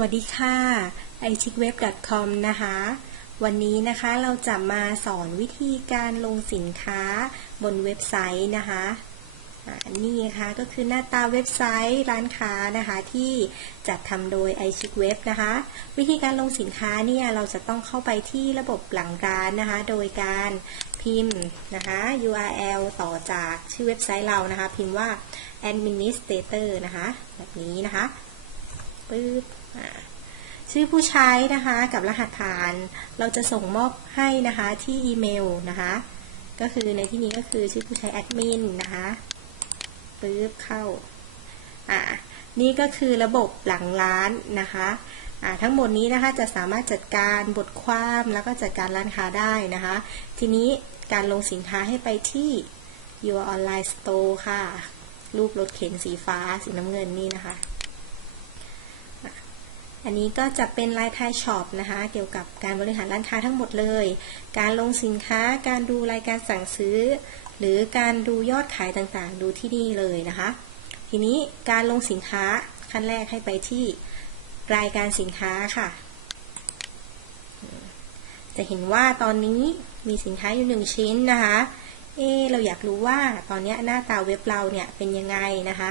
วัสดีค่ะ i c h i c w e b c o m นะคะ วันนี้นะคะเราจะมาสอนวิธีการลงสินค้าบนเว็บไซต์นะคะนี่นะคะก็คือหน้าตาเว็บไซต์ร้านค้านะคะที่จัดทำโดย i c h i c Web นะคะ วิธีการลงสินค้าเนี่ยเราจะต้องเข้าไปที่ระบบหลังร้านนะคะ โดยการพิมพ์นะคะ URL ต่อจากชื่อเว็บไซต์เรานะคะ พิมพ์ว่า administrator นะคะ แบบนี้นะคะ ปึ๊บชื่อผู้ใช้นะคะกับรหัสผ่าน เราจะส่งมอบให้นะคะที่อีเมลนะคะ ก็คือในที่นี้ก็คือชื่อผู้ใช้แอดมินนะคะปึ๊บเข้าอ่านี่ก็คือระบบหลังร้านนะคะอ่าทั้งหมดนี้นะคะจะสามารถจัดการบทความแล้วก็จัดการร้านค้าได้นะคะ ทีนี้การลงสินค้าให้ไปที่ your online store ค่ะ รูปรถเข็นสีฟ้าสีน้ำเงินนี่นะคะ อันนี้ก็จะเป็นไลายไทยช็อปนะคะ เกี่ยวกับการบริหารร้านค้าทั้งหมดเลย การลงสินค้า การดูรายการสั่งซื้อ หรือการดูยอดขายต่างๆ ดูที่นี่เลยนะคะ ทีนี้การลงสินค้าขั้นแรกให้ไปที่รายการสินค้าค่ะ จะเห็นว่าตอนนี้มีสินค้าอยู่หนึ่งชิ้นนะคะ เอเราอยากรู้ว่าตอนนี้หน้าตาเว็บเราเนี่ยเป็นยังไงนะคะ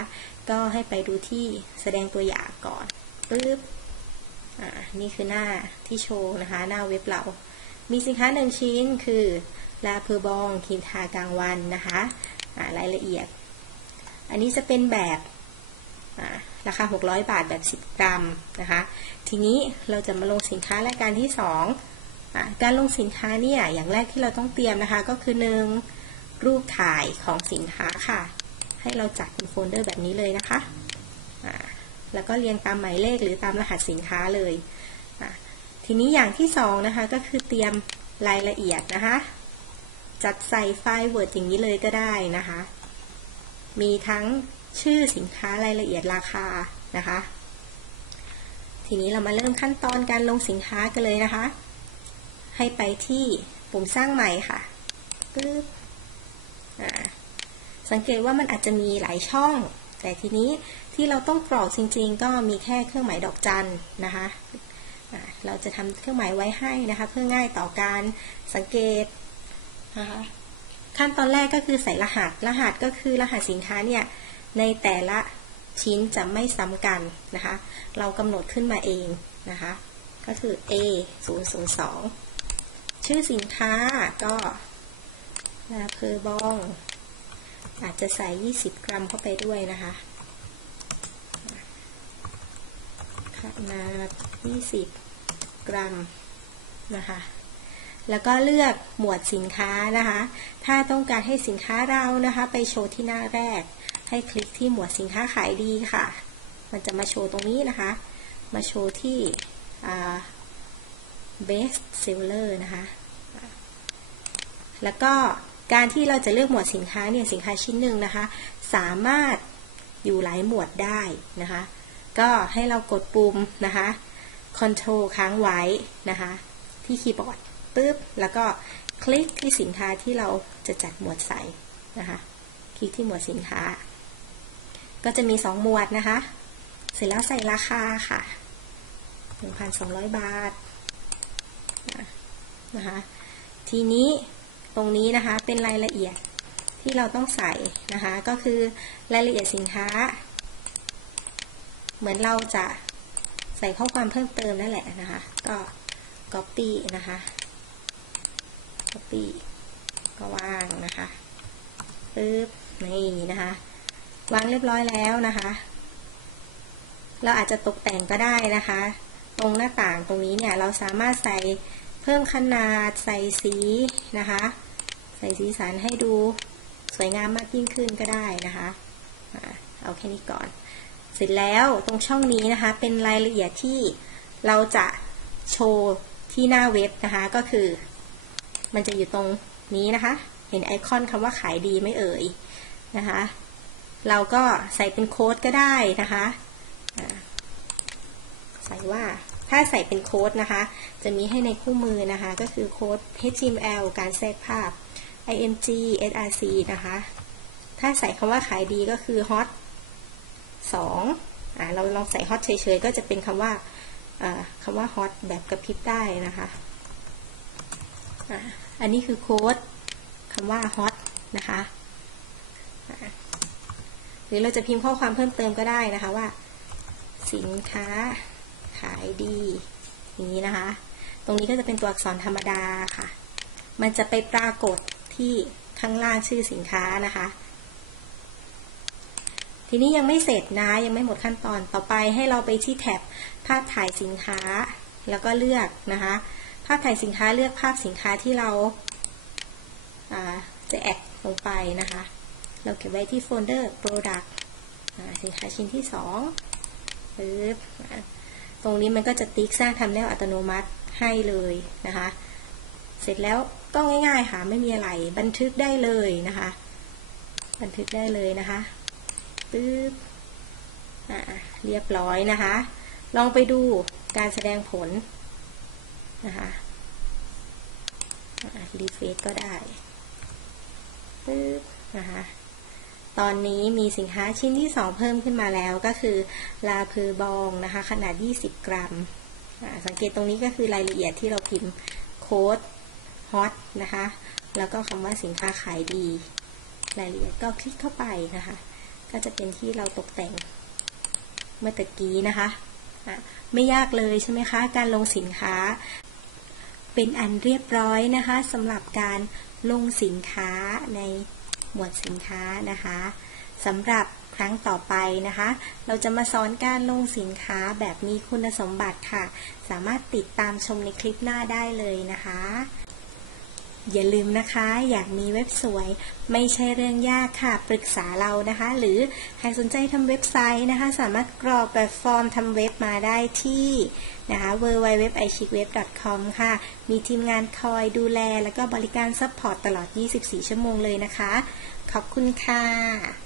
ก็ให้ไปดูที่แสดงตัวอย่างก่อนปึ๊บ นี่คือหน้าที่โชว์นะคะ หน้าเว็บเรา มีสินค้าหนึ่งชิ้นคือลาเพอร์บองคินทากลางวันนะคะรายละเอียด อันนี้จะเป็นแบบราคา 600 บาทแบบ 10 กรัมนะคะ ทีนี้เราจะมาลงสินค้ารายการที่ 2 การลงสินค้าเนี่ยอย่างแรกที่เราต้องเตรียมนะคะ ก็คือหนึ่งรูปถ่ายของสินค้าค่ะ ให้เราจัดเป็นโฟลเดอร์แบบนี้เลยนะคะ แล้วก็เรียงตามหมายเลขหรือตามรหัสสินค้าเลยทีนี้อย่างที่สองนะคะก็คือเตรียมรายละเอียดนะคะ จัดใส่ไฟล์ Word อย่างนี้เลยก็ได้นะคะ มีทั้งชื่อสินค้ารายละเอียดราคานะคะ ทีนี้เรามาเริ่มขั้นตอนการลงสินค้ากันเลยนะคะ ให้ไปที่ปุ่มสร้างใหม่ค่ะปึ๊บสังเกตว่ามันอาจจะมีหลายช่อง แต่ทีนี้ที่เราต้องกรอกจริง ๆ ก็มีแค่เครื่องหมายดอกจันนะคะเราจะทำเครื่องหมายไว้ให้นะคะเพื่อง่ายต่อการสังเกตนะคะขั้นตอนแรกก็คือใส่รหัส รหัสก็คือรหัสสินค้าเนี่ยในแต่ละชิ้นจะไม่ซ้ำกันนะคะ เรากำหนดขึ้นมาเองนะคะ ก็คือ A 0 0 2ชื่อสินค้าก็เพอร์บอง อาจจะใส่ 20 กรัมเข้าไปด้วยนะคะ ขนาด 20 กรัมนะคะ แล้วก็เลือกหมวดสินค้านะคะ ถ้าต้องการให้สินค้าเรานะคะ ไปโชว์ที่หน้าแรก ให้คลิกที่หมวดสินค้าขายดีค่ะ มันจะมาโชว์ตรงนี้นะคะ มาโชว์ที่ best seller นะคะ แล้วก็ การที่เราจะเลือกหมวดสินค้าเนี่ยสินค้าชิ้นหนึ่งนะคะ สามารถอยู่หลายหมวดได้นะคะ ก็ให้เรากดปุ่มนะคะ Ctrl ค้างไว้นะคะ ที่คีย์บอร์ดปึ๊บแล้วก็คลิกที่สินค้าที่เราจะจัดหมวดใส่นะคะ คลิกที่หมวดสินค้า ก็จะมี 2 หมวดนะคะ เสร็จแล้วใส่ราคาค่ะ 1,200 บาทนะคะ ทีนี้ ตรงนี้นะคะเป็นรายละเอียดที่เราต้องใส่นะคะ ก็คือรายละเอียดสินค้า เหมือนเราจะใส่ข้อความเพิ่มเติมนั่นแหละนะคะ ก็ copy นะคะ copy ก็วางนะคะปึ๊บนี่นะคะ วางเรียบร้อยแล้วนะคะ เราอาจจะตกแต่งก็ได้นะคะ ตรงหน้าต่างตรงนี้เนี่ยเราสามารถใส่เพิ่มขนาดใส่สีนะคะ ส่สีสันให้ดูสวยงามมากยิ่งขึ้นก็ได้นะคะเอาแค่นี้ก่อน เสร็จแล้วตรงช่องนี้นะคะ เป็นรายละเอียดที่เราจะโชว์ที่หน้าเว็บนะคะ ก็คือ มันจะอยู่ตรงนี้นะคะ เห็นไอคอนคำว่าขายดีไม่เอ่ยนะคะ เราก็ใส่เป็นโค้ดก็ได้นะคะใส่ว่าถ้าใส่เป็นโค้ดนะคะ จะมีให้ในคู่มือนะคะ ก็คือโค้ด HTML การแทรกภาพ img src นะคะ ถ้าใส่คำว่าขายดีก็คือ hot 2อ่าเราลองใส่ hot เฉยๆ ก็จะเป็นคำว่าคำว่า hot แบบกระพริบได้นะคะอะอันนี้คือโค้ดคำว่า hot นะคะอะหรือเราจะพิมพ์ข้อความเพิ่มเติมก็ได้นะคะว่า สินค้าขายดีอย่างนี้นะคะ ตรงนี้ก็จะเป็นตัวอักษรธรรมดาค่ะ มันจะไปปรากฏ ที่ข้างล่างชื่อสินค้านะคะ ทีนี้ยังไม่เสร็จนะยังไม่หมดขั้นตอนต่อไปให้เราไปที่แท็บภาพถ่ายสินค้าแล้วก็เลือกนะคะ ภาพถ่ายสินค้าเลือกภาพสินค้าที่เราจะแอดลงไปนะคะ เราเก็บไว้ที่โฟลเดอร์ product สินค้าชิ้นที่2ปึ๊บตรงนี้มันก็จะติ๊กสร้างทำแนวอัตโนมัติให้เลยนะคะ เสร็จแล้วก็ง่าย ๆ ค่ะ ไม่มีอะไรบันทึกได้เลยนะคะ บันทึกได้เลยนะคะปึ๊บอ่าเรียบร้อยนะคะ ลองไปดูการแสดงผลนะคะรีเฟซก็ได้ปึ๊บนะคะตอนนี้มีสินค้าชิ้นที่ 2 เพิ่มขึ้นมาแล้วก็คือลาเพอบองนะคะ ขนาด 20 กรัม สังเกตตรงนี้ก็คือรายละเอียดที่เราพิมพ์โค้ด ฮอตนะคะ แล้วก็คำว่าสินค้าขายดีรายละเอียดก็คลิกเข้าไปนะคะ ก็จะเป็นที่เราตกแต่งเมื่อตะกี้นะคะไม่ยากเลยใช่ไหมคะ การลงสินค้า เป็นอันเรียบร้อยนะคะสำหรับการลงสินค้าในหมวดสินค้านะคะสำหรับครั้งต่อไปนะคะ เราจะมาสอนการลงสินค้าแบบมีคุณสมบัติค่ะ สามารถติดตามชมในคลิปหน้าได้เลยนะคะ อย่าลืมนะคะ อยากมีเว็บสวย ไม่ใช่เรื่องยากค่ะ ปรึกษาเรานะคะ หรือใครสนใจทำเว็บไซต์นะคะ สามารถกรอกแบบฟอร์มทำเว็บมาได้ที่นะคะ www.ichicweb.com ค่ะ มีทีมงานคอยดูแล แล้วก็บริการซัพพอร์ตตลอด 24 ชั่วโมงเลยนะคะ ขอบคุณค่ะ